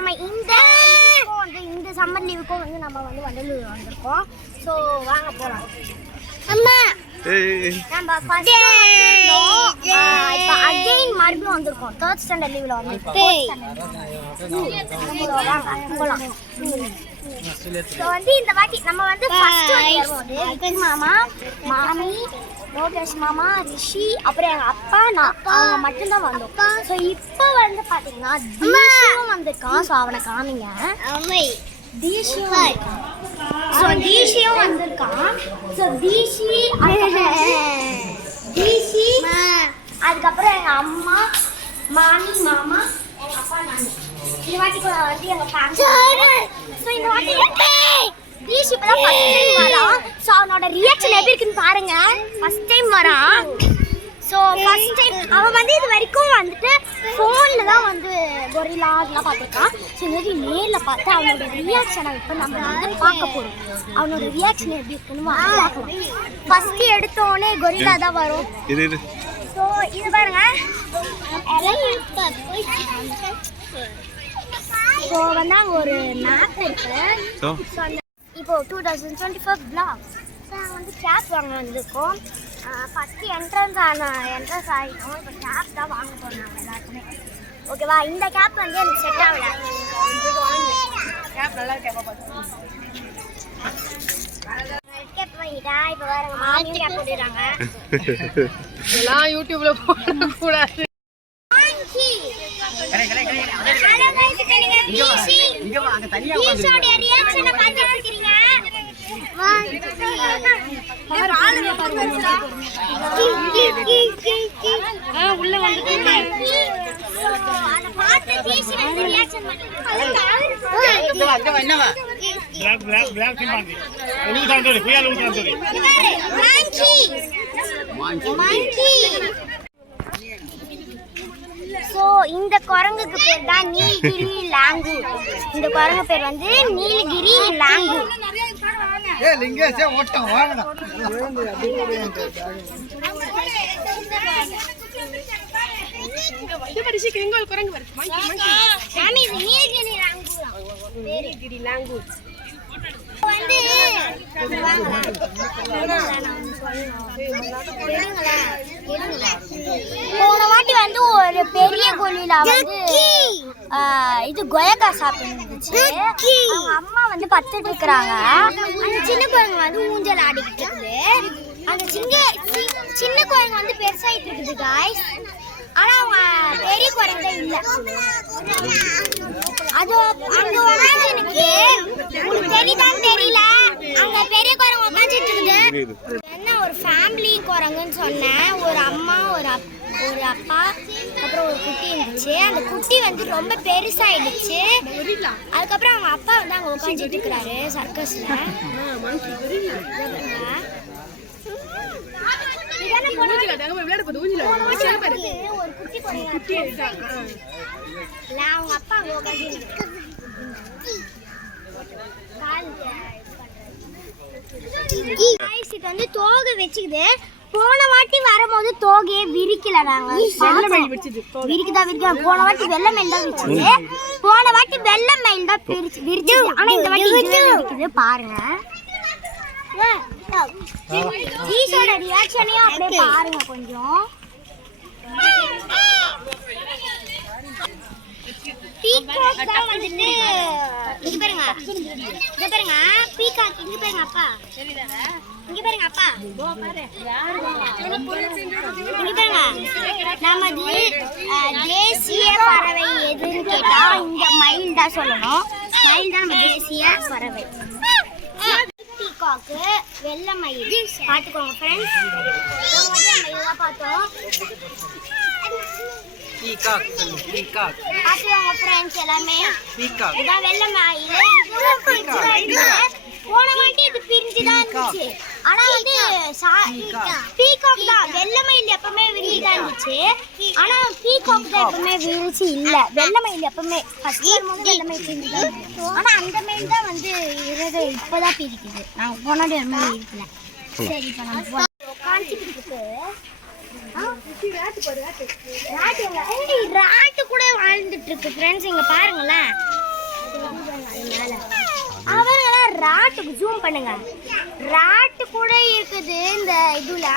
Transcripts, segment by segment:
நம்ம இந்த வந்து இந்த சம்மர் லீவுக்கும் வந்து நம்ம வந்து வண்டலூர் வந்திருக்கோம். ஸோ வாங்க போகலாம் அம்மா ஏய். நம்ம ஃபர்ஸ்ட் இப்போ அகைன் மறுபடியும் வந்திருக்கோம். தேர்ட் ஸ்டாண்டர்ட் லீவில் வந்திருக்கோம். போகலாம் ஸோ வந்து இந்த வாட்டி நம்ம வந்து ஃபர்ஸ்ட் மாமா மாமி லோகேஷ் மாமா ரிஷி அப்புறம் எங்கள் அப்பா நான் அவங்க மட்டும்தான் வந்தோம். ஸோ இப்போ வந்து பார்த்தீங்கன்னா தீஷியும் வந்திருக்கான். ஸோ அவனை காமிங்க. வந்திருக்கான். ஸோ தீஷியும் வந்திருக்கான். ஸோ தீஷி தீஷி அதுக்கப்புறம் எங்கள் அம்மா மாமி மாமா எங்கள் அப்பா நான் இந்த வாட்டி வந்து எங்கள் ஃபேமிலி ஸோ இந்த வாட்டி தீஷ் இப்போ தான் ஃபஸ்ட் டைம் வரான் ஸோ அவனோட ரியாக்ஷன் எப்படி இருக்குன்னு பாருங்க. ஃபஸ்ட் டைம் வரான் ஸோ ஃபஸ்ட் டைம் அவன் வந்து இது வரைக்கும் வந்துட்டு ஃபோனில் தான் வந்து கொரில்லா அதெல்லாம் பார்த்துருக்கான். ஸோ இந்த மாதிரி நேரில் பார்த்து அவனோட ரியாக்ஷனை இப்போ நம்ம வந்து பார்க்க போகிறோம் அவனோட ரியாக்ஷன் எப்படி இருக்குன்னு பார்க்கலாம். ஃபஸ்ட்டு எடுத்தோடனே கொரில்லா தான் வரும். ஸோ இது பாருங்க. ஸோ வந்து அங்கே ஒரு மேப் இருக்கு. ஸோ அந்த இப்போ two thousand twenty four block நாங்கள் வந்து கேப் வாங்க வந்திருக்கோம். ஃபஸ்ட்டு என்ட்ரன்ஸ் ஆன என்ட்ரன்ஸ் ஆகிட்டோம் இப்போ கேப் தான் வாங்க நாங்கள் எல்லாருக்குமே. ஓகேவா இந்த கேப் வந்து எனக்கு செட் ஆகல. கேப் நல்லா கேப் வாங்கிட்டா? இப்போ வேற மாமி கேப் போட்டுறாங்க எல்லாம் யூடியூப்ல போடக்கூடாது. ஸோ இந்த குரங்குக்கு பேர் தான் நீலகிரி லாங்கு. இந்த குரங்கு பேர் வந்து நீலகிரி லாங்கு. ஏ லிங்கேஷே ஓட்டம் வாங்கடா. இது ஒரு வந்து போன வாட்டி வந்து ஒரு பெரிய கோழியில வந்து இது கொயக்கா சாப்பிட்டு அவங்க அம்மா வந்து பத்துட்டு இருக்கிறாங்க. அந்த சின்ன குழந்தை வந்து ஊஞ்சல் ஆடிக்கிட்டு இருக்குது அந்த சிங்க சின்ன குழந்தை வந்து பெருசாயிட்டு இருக்குது காய்ஸ் ஆனா அவங்க பெரிய குழந்தை இல்ல. அது அங்க உட்காந்து எனக்கு உங்களுக்கு தெரியுதான்னு தெரியல. அங்க பெரிய குரங்கு உட்காந்துட்டு இருக்குது. என்ன ஒரு ஃபேமிலி குரங்குன்னு சொன்னேன். ஒரு அம்மா ஒரு அப் ஒரு அப்பா அப்புறம் ஒரு குட்டி இருந்துச்சு. அந்த குட்டி வந்து ரொம்ப பெருசாயிடுச்சு. அதுக்கப்புறம் அவங்க அப்பா வந்து அங்க உட்காந்துட்டு இருக்கிறாரு சர்க்கஸ்ல ஊஞ்சல தாங்க விளையாட போகுது ஊஞ்சல. ஒரு குட்டி குரங்கு இல்ல அவங்க அப்பா அங்க உட்காந்து இது வந்து தோகை வச்சுக்குது. போன வாட்டி வரும்போது தோகையை விரிக்கல நாங்க. விரிக்குதா விரிக்கா போன வாட்டி வெள்ளை மயில் தான் விரிச்சுது போன வாட்டி வெள்ளை மயில் தான் பிரிச்சு விரிச்சுது ஆனா இந்த வாட்டி விரிக்குது பாருங்க. ஜீஸோட ரியாக்ஷனையும் அப்படியே பாருங்க கொஞ்சம். பீகாக் தான் வந்துட்டு. இங்க பாருங்க. இங்க பாருங்க. பீகாக் இங்க பாருங்க அப்பா. இங்க பாருங்க அப்பா. இங்க பாருங்க. நமது தேசிய பறவை எதுன்னு கேட்டா இந்த மயில் தான் சொல்லணும். மயில் தான் நம்ம தேசிய பறவை. பீகாக்கு வெள்ளை மயில் பார்த்துக்கோங்க ஃப்ரெண்ட்ஸ் நம்ம இதெல்லாம் பார்த்தோம் பீகாக் பீகாக் பார்த்துக்கோங்க ஃப்ரெண்ட்ஸ் எல்லாமே. பீகாக் இதான் வெள்ளை மயில். போன வாட்டி இது பிரிஞ்சுதான் இருந்துச்சு. ஆனா வந்து பீகாக் தான். வெள்ளை மயில் எப்பவுமே விரிஞ்சுதான் இருந்துச்சு. ஆனா பீகாக் தான் எப்பவுமே விரிச்சு இல்ல. வெள்ளை மயில் எப்பவுமே ஃபர்ஸ்ட் வரும்போது வெள்ளை மயில் இருந்துச்சு. ஆனா அந்த மயில் தான் வந்து இறது இப்பதான் பிரிக்குது. நாங்க போனாடி ஒரு மாதிரி இருக்கல. சரி இப்போ நம்ம ஆ? ராட்டு கூட வாழ்ந்துட்டு இருக்கு ஃப்ரெண்ட்ஸ் இங்க பாருங்களேன் அவங்களாம் ராட்டுக்கு ஜூம் பண்ணுங்க. ராட்டு கூட இருக்குது இந்த இதுல.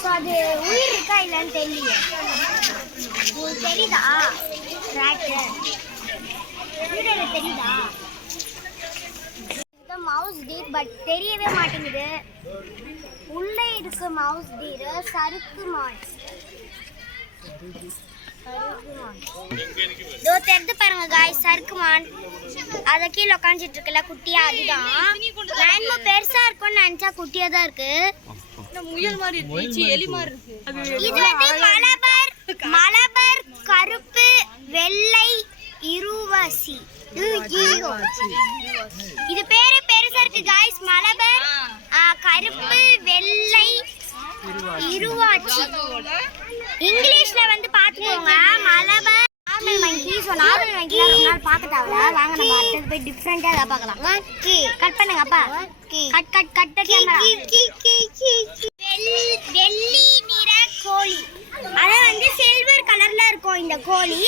ஸோ அது உயிர் இருக்கா இல்லைன்னு தெரியல. உங்களுக்கு தெரியுதா? ராட்டு. வீடியோல தெரியுதா? மவுஸ் டீர் பட் தெரியவே மாட்டேங்குது. உள்ளே இருக்கு மவுஸ் டீர் சறுக்கு மாஸ் இதோ தெரிந்து பாருங்க காய் சறுக்குமான் அத கீழே உட்காந்துட்டு இருக்குல்ல குட்டியா? அதுதான். நான் பெருசா இருக்கும்னு நினைச்சா குட்டியா தான் இருக்கு. முயல் மாதிரி இருக்கு எலி மாதிரி இருக்கு இது வந்து மலபர் மலபர் கருப்பு வெள்ளை இருவாசி. இது பேரு பெருசா இருக்கு காய்ஸ் மலபர் கருப்பு வெள்ளை இருவாச்சி. இங்கிலீஷ்ல வந்து பாத்துக்கோங்க. Malabar normal monkey so normal ரொம்ப நாள் பார்க்க தேவையில்ல வாங்க நம்ம அடுத்தது போய் டிஃப்ரெண்டாக ஏதாவது பார்க்கலாம். கட் பண்ணுங்க அப்பா. கட் கட் கட் கேமரா வெள்ளி நிற கோழி. அது வந்து சில்வர் கலர்ல இருக்கும் இந்த கோழி.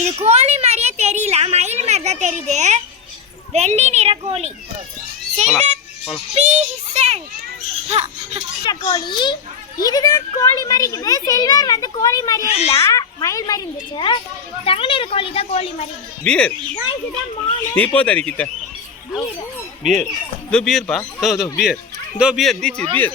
இது கோழி மாதிரியே தெரியல மயில் மாதிரி தான் தெரியுது. வெள்ளி நிற கோழி. கோழி இதுதான் கோழி மாதிரி இருக்குது. சில்வர் வந்து கோழி மாதிரியே இல்ல. மயில் மாதிரி இருந்துச்சு. தங்கநீர் கோழி தான் கோழி மாதிரி பியர் நீ போ தாரி கிட்ட. பியர் தோ பியர் பா தோ தோ பியர் தோ பியர் தீச்சி பியர்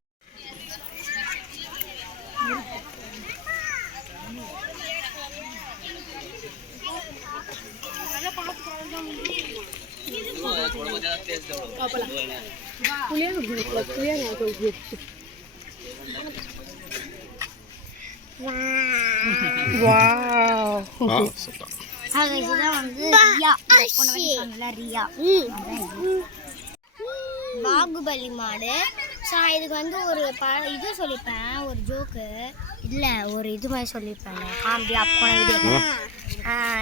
பாகுபலி மாடு ஸோ இதுக்கு வந்து ஒரு ப இது சொல்லிப்பேன் ஒரு ஜோக்கு இல்லை ஒரு இது மாதிரி சொல்லியிருப்பேன் காமெடி அப்போ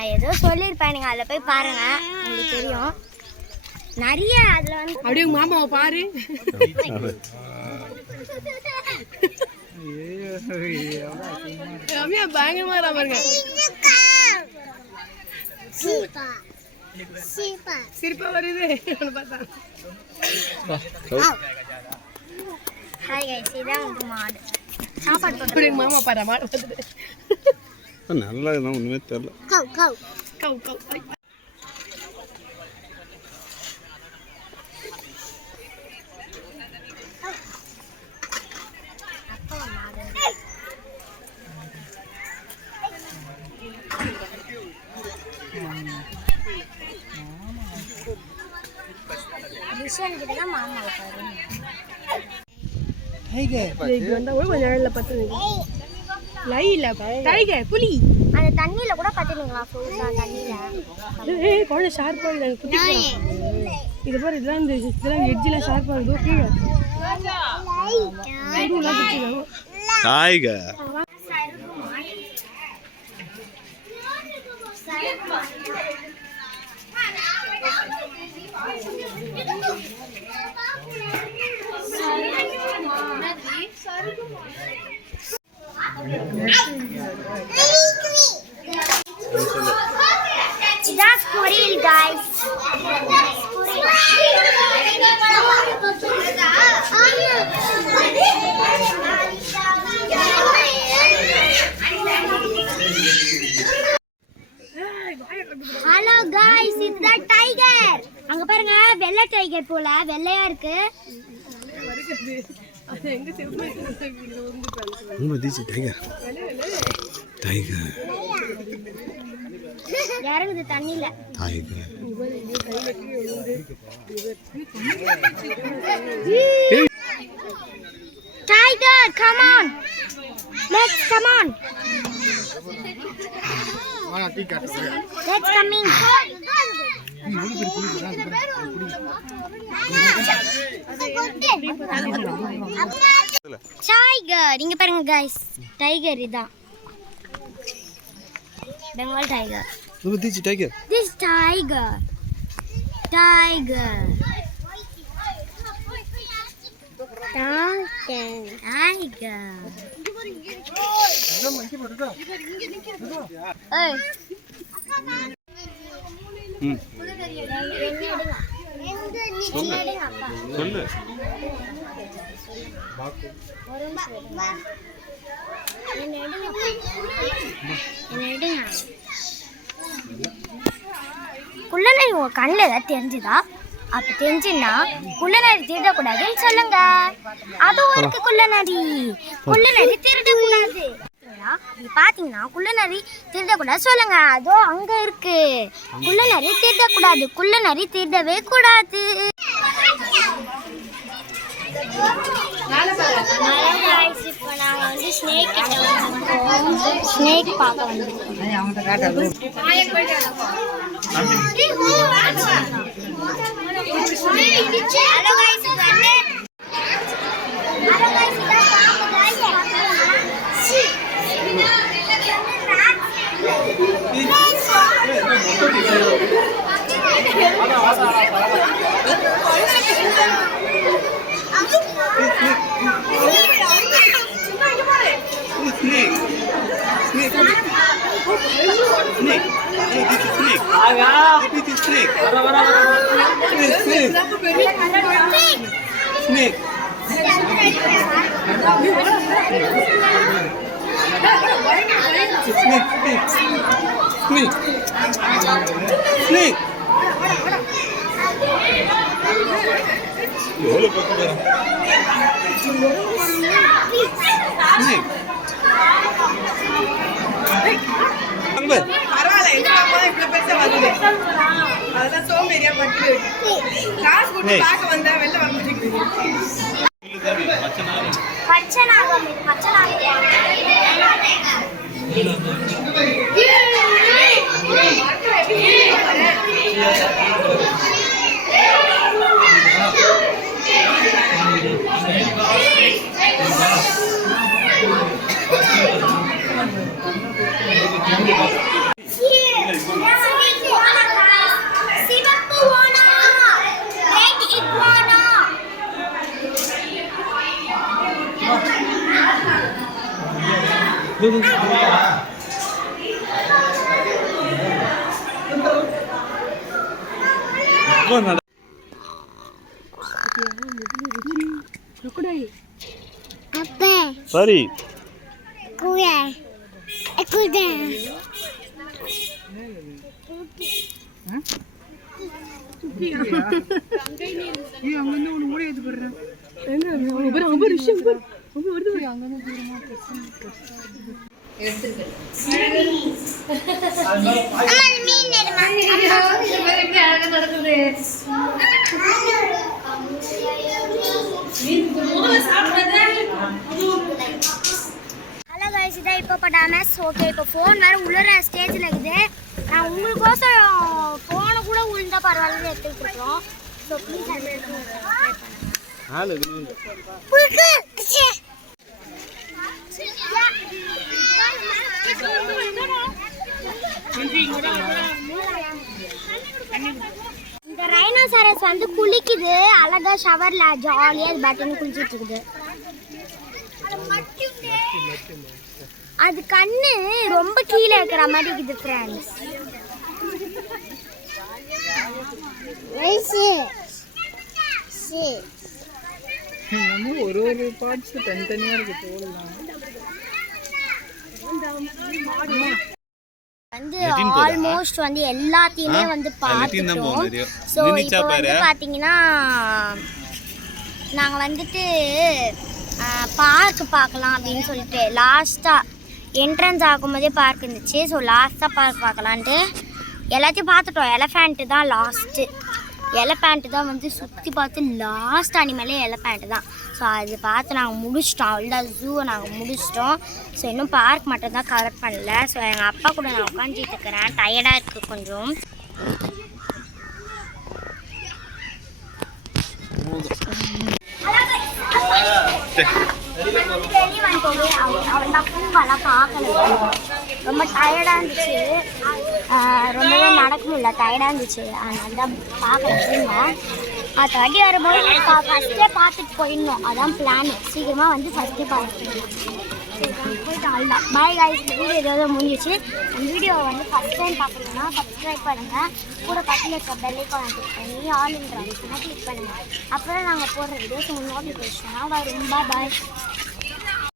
ஏதோ சொல்லியிருப்பேன் நீங்கள் அதில் போய் பாருங்கள் உங்களுக்கு தெரியும் நிறைய அதில் வந்து அப்படியே உங்க மாமாவை பாரு. ரம்யா பயங்கரமா இருக்கா பாருங்க. சிரிப்பா வருது. பார்த்தா. சாப்பாடு மாமா பாரு மாடு நல்லா தான் ஒன்றுமே தெரில கவு கவு கவு கவு ஐ. விஷயம் கிட்ட தான் மாமா இருக்காரு இது வந்தா கூட கொஞ்சம் நேரம்ல பத்து லை இல்ல டைகர் புலி அந்த தண்ணியில கூட பார்த்துருங்களா குழந்தை ஷார்ப்பா இது பாரு இதெல்லாம் இந்த இதெல்லாம் எட்ஜில் ஷார்ப்பா இருக்கு கீழே இதெல்லாம் இதான் ஸ்குரில் காய்ஸ் ஹலோ காய்ஸ் இதுதான் டைகர் அங்க பாருங்க வெள்ளை டைகர் போல வெள்ளையா இருக்கு. ரொம்ப தீச்சி டைகர் டைகர் இறங்குது தண்ணியில tiger Tiger, come on. Let's come on. Let's coming. Tiger இங்க பாருங்க கைஸ் டைகர் இதான். Bengal tiger at this tiger. This tiger tiger tiger ஏய். சொல்லு. குள்ளநரி உங்க கண்ணில் ஏதாவது தெரிஞ்சுதா? அப்போ தெரிஞ்சுன்னா குள்ளநரி திருடக்கூடாதுன்னு சொல்லுங்க. அதுவும் இருக்கு குள்ளநரி. குள்ளநரி திருடக்கூடாது. இது பாத்தீங்கன்னா குள்ளநரி திருடக்கூடாது. சொல்லுங்க அதோ அங்க இருக்கு. குள்ளநரி திருடக்கூடாது. குள்ளநரி திருடவே கூடாது. இப்போ நாங்கள் வந்து ஸ்னேக் ஸ்னேக் பார்க்க வந்திருக்கோம் Aga, it is snake. Bara, bara, bara. Snake. Snake. Snake. Snake. Snake. Snake. Snake. Snake. Snake. Snake. இவ்வளவு பெருசா வருது சோம்பேறியா பட்டு காசு கொடுத்து ஏய். பார்க்க வந்தா வெளில வர முடியுது பச்சை நாகம் இது பச்சை நாகம் சிவப்பு இப்போ நட அப்பே சரி குயா குடா எங்க அவங்க பாரு அவங்க பாரு விஷயம் பாரு அம்மா மீன் ஹலோ கைஸ் இதான் இப்போ பட்டாமஸ் ஓகே இப்போ ஃபோன் வேறு உள்ளற ஸ்டேஜில் இருக்குது. நான் உங்களுக்கோசம் ஃபோனை கூட உளுந்தா பரவாயில்ல எடுத்துக்கிட்டு இருக்கோம். ஸோ ப்ளீஸ் ஆளு இந்த ரைனோசரஸ் வந்து குளிக்குது அழகா ஷவர்ல ஜாலியா அது பட்டன் குளிச்சிட்டு இருக்குது. அது கண்ணு ரொம்ப கீழே இருக்கிற மாதிரி இருக்குது ஃப்ரெண்ட்ஸ் ஒரு ஒரு பார்ட்ஸ் தனித்தனியா இருக்கு தோல்லாம் வந்து? ஆல்மோஸ்ட் வந்து எல்லாத்தையுமே? வந்து பார்த்துட்டோம். ஸோ இப்போ வந்து பாரு. பார்த்தீங்கன்னா நாங்கள் வந்துட்டு பார்க் பார்க்கலாம் அப்படின்னு சொல்லிட்டு லாஸ்ட்டாக என்ட்ரன்ஸ் ஆகும்போதே பார்க் இருந்துச்சு ஸோ லாஸ்ட்டாக பார்க் பார்க்கலான்ட்டு எல்லாத்தையும் பார்த்துட்டோம் எலஃபேண்ட்டு தான் லாஸ்ட்டு எலஃபேண்ட்டு தான் வந்து சுற்றி பார்த்து லாஸ்ட் அனிமலே எலஃபேண்ட்டு தான் ஸோ அது பார்த்து நாங்கள் முடிச்சிட்டோம். அவ்வளோ ஜூவை நாங்கள் முடிச்சிட்டோம். ஸோ இன்னும் பார்க் மட்டும் தான் கவர் பண்ணல. ஸோ எங்கள் அப்பா கூட நான் உட்காந்துட்டு இருக்கிறேன். டயர்டாக இருக்குது கொஞ்சம். ரொம்ப டயர்டாக இருந்துச்சு. ரொம்பவே நடக்க முடியல டயர்டாக இருந்துச்சு. அதனால தான் பார்க்கல பூங்கா அடுத்த வாட்டி வரும்போது ஃபஸ்ட்டே பார்த்துட்டு போயிடணும். அதான் பிளான் சீக்கிரமாக வந்து ஃபஸ்ட்டே பார்த்துட்டு போயிட்டு அவ்வளோதான் பாய் காய்ஸ் வீடியோ ஏதாவது முடிஞ்சிச்சு. இந்த வீடியோவை வந்து ஃபஸ்ட் டைம் பார்க்கணுன்னா சப்ஸ்கிரைப் பண்ணுங்கள் கூட பக்கத்தில் இருக்க பெல்லைக்கான கிளிக் பண்ணி ஆல் இன்ட்ரான்ஸ்னா கிளிக் பண்ணுங்கள் அப்புறம் நாங்கள் போடுற வீடியோஸ் உங்களுக்கு நோட்டிஃபிகேஷனாக வரும். பாய்